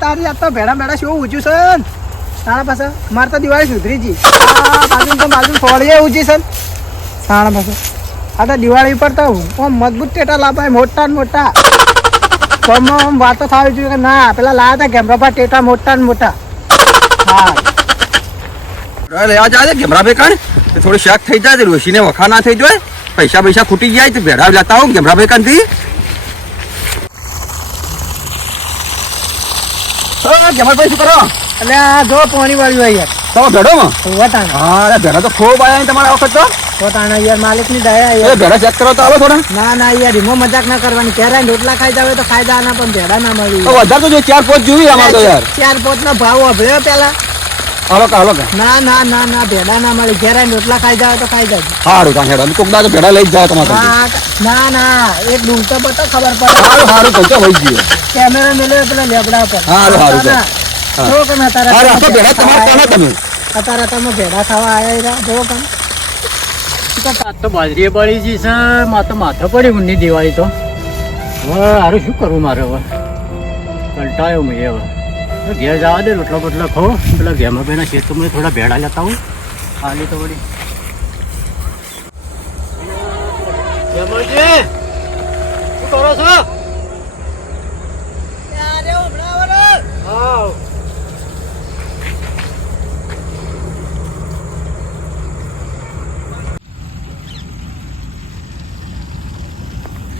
તારી આ તો ભેડા ભેડા શું ઊંચું છે? તારા પાસે મારે તો દિવાળી સુધરી જી બાજુ તો બાજુ ફોડીએ ઊંચી છે. તારા પાસે. આ તો દિવાળી ઉપર તો મજબૂત ટેટા લાપાય મોટા મોટા. ગામમાં આમ વાતો થવી જોઈએ કે ના, પેલા લાયા હતા ગેમરાપા ટેટા મોટા મોટા. હા. લેવા જાય ગેમરા તે થોડું શાક થઈ જાય રોશીને વખા ના થઈ જાય. પૈસા પૈસા ખૂટી જાય તો ભેડા લેતા આવું ગેમરા ભાઈ થી. જમરભાઈ શું કરો? એટલે આ જો પાણી વાળ્યું હોય યાર. તો ભેડો માં હા અરે તો ખૂબ ને તમારા વખત તો. વટાણા યાર માલિકની દયા એ યાર ચેક કરો તો આવો થોડા. ના ના યાર એમાં મજાક ના કરવાની. ક્યારે રોટલા ખાઈ જાવે તો ખાઈ પણ ભેડા ના મળી વધારે તો જો ચાર પાંચ જોવી અમારે તો યાર. ચાર પોત નો ભાવ અભળ્યો પેલા. હાલો કા હાલો ના ના ના ના ભેડા ના મળી. ઘેર રોટલા ખાઈ જાવ તો ખાઈ જાય સારું તા હેડો કોક દા ભેડા લઈ જ તમારે ના ના એક ડૂંગ તો ખબર પડે. સારું સારું કહું તો વહી ગયો. કેમેરા મેળવે પેલા લેબડા પર હારું, હારું, તમે ભેડા તમારે કોના તમે. અત્યારે તમે ભેડા ખાવા આવ્યા રહ્યા જો આ તો બાજરી પડી જી છે. માં તો માથે પડી ઊંડી દિવાળી તો. હવે હારું શું કરવું મારે હવે? કંટાળ્યો મેં હવે. ઘેર જવા દે રોટલો બોટલો ખો પેલા ઘેમાં બેના ખેતરમાં થોડા ભેડા લેતા હું ખાલી તો વળી. જમણજી, શું કરો છો?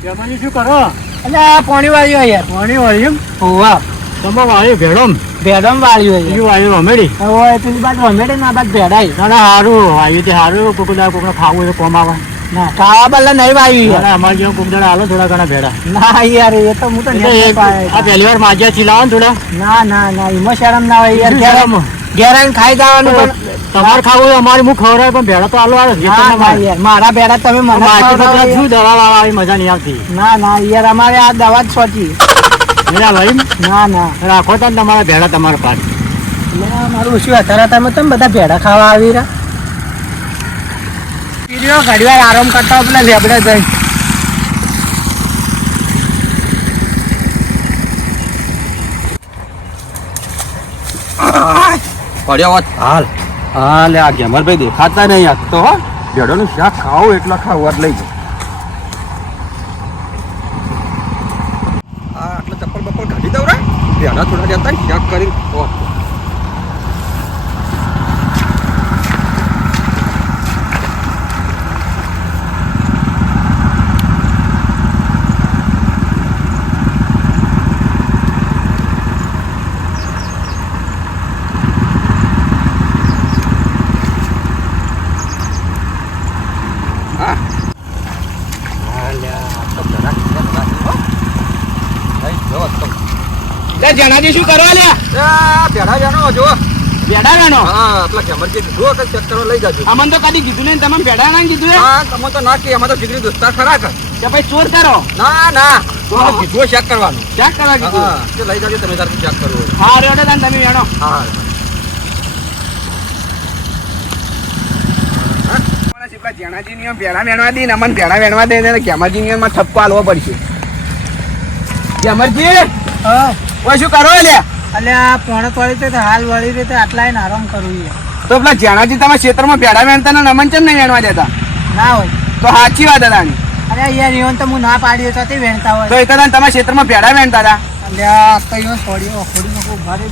જમણજી, શું કરો? એટલે આ પાણી વાળી યાર પાણી વાળ્યું હોવા. તમે વાળ્યું ભેડમ? ભેડમ વાળ્યું હોય. બીજું વાળ્યું અમેડી હવે પેલી બાજુ હમેડે ના ભેડાય. ના ના સારું આવ્યું તે સારું કોકડા કોકડા ખાવું હોય તો કોમ આવે. ના ખાવા બદલે નહીં વાળ્યું યાર ના, અમારે જેવું કોકડા હાલો થોડા ઘણા ભેડા. ના યાર એ તો હું તો એટલે નેટ એક- પાય. આ પહેલી વાર માજ્યા ચીલાવો ને થોડા. ના ના ના એમાં શરમ ના હોય યાર શરમ? ઘેર ખાઈ જવાનું પણ તમારે ખાવું અમારે હું ખવડાવે પણ ભેડા તો આલો આવે. મારા ભેડા તમે મને. શું દવા વાળા મજા નહીં આવતી? ના ના યાર અમારે આ દવા જ સોચી મેરા ભાઈ ના ના રાખો તો તમારા ભેડા તમારા પાસે મારું શું અત્યારે તમે તમે બધા ભેડા ખાવા આવી રહ્યા. પીડ્યો ઘડી વાર આરામ કરતા હોય પેલા લેબડે જઈ. પડ્યો હોત. હાલ હાલ લે આ ગેમરભાઈ દેખાતા નહીં આ તો હો. ભેડોનું શાક ખાવું એટલા ખાવું વાત લઈ જાઓ આ આટલા ચપ્પલ બપ્પલ કાઢી દઉં રે ભેડા થોડા જતા ને શાક કરી ઓહ. હા હા લે આ તો હો. જણાજી શું કરવા લે આ ભેડા જાણો જો ભેડા વેણો? હા પેલા ગેમરજી જુઓ કે ચેક કરવા લઈ જાજો. અમને તો કદી કીધું નહીં તમે ભેડા ના કીધું હા તમે તો ના કે અમે તો જીગરી દોસ્તાર ખરા કર કે ભાઈ ચોર કરો. ના ના. તો હા. કીધું ચેક કરવાનું. ચેક કરવા કીધું. હા તે લઈ જાજો તમે તાર ચેક કરવું હા રેડો તાન તમે વેણો. હા જેણાજી નિયમ ભેડા વેણવા દે ને અમને ભેડા વેણવા દે ને ગેમરજી ની માં થપ્પો આલવો પડશે. ગેમરજી ઓય શું કરો લે એટલે આ પોણે તોડી તો હાલ વળી રીતે આટલા એને આરામ કરવું તો પેલા જેણાજી તમે ક્ષેત્રમાં ભેડા વેણતા ને નમન ચમ નહીં વેણવા દેતા? ના હોય. તો સાચી વાત હતા અરે યાર ઈવન તો હું ના પાડી તો તે વેણતા હોય. તો એ તો તમે ક્ષેત્રમાં ભેડા વેણતા હતા? અલ્યા તો ઈવન છોડી છોડી નો ભારે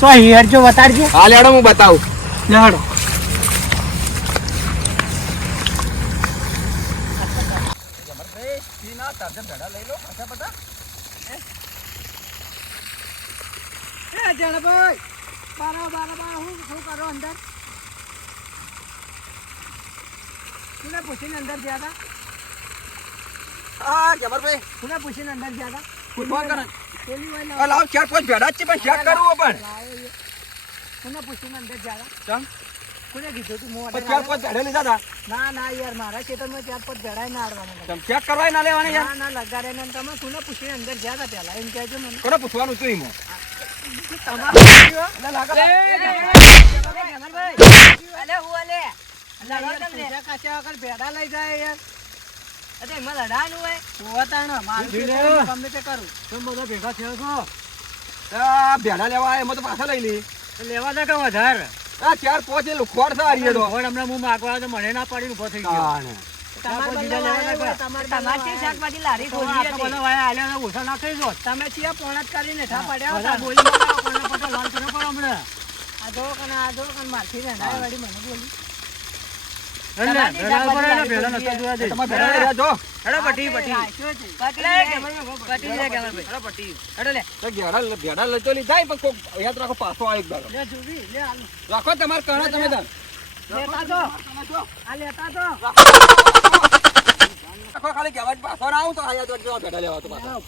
તો હિયર જો બતાડજે. હા લેડો હું બતાવું. લેડો એ જણભાઈ બારો બારો બારો હું શું કરો અંદર? કોને પૂછીને અંદર ગયા હતા? આ જબરભાઈ કોને પૂછીને અંદર ગયા હતા? ફૂટબોલ કરે? પેલી લાવ. ચાર પાંચ ભેડા છે પણ ચેક કરવું પણ. કોને પૂછીને અંદર ગયા હતા? ભેડા કીધું તું યાર મારા ખેતરમાં ચાર પાંચ ઝાડાય ના આડવાના તમે ચેક કરવાય ના લેવાના યાર લેવા એમાં તો પાછા લઈ લી લેવા ના કે વધારે આ ચાર પોચે લુખવાડ થા આરીએ તો હમણાં હું માગવા તો મને ના પાડી ઊભો થઈ ગયો. તમે છીએ પોણા કરીને ઠા પડ્યા બોલી આ ધોકન આ ધોકન મારથી રહેવાડી મને બોલી. રાખો તમારે કણા તમે ખાલી કહેવા પાછો ના આવું તો અહીંયા બેઠા લેવા તો પાછા.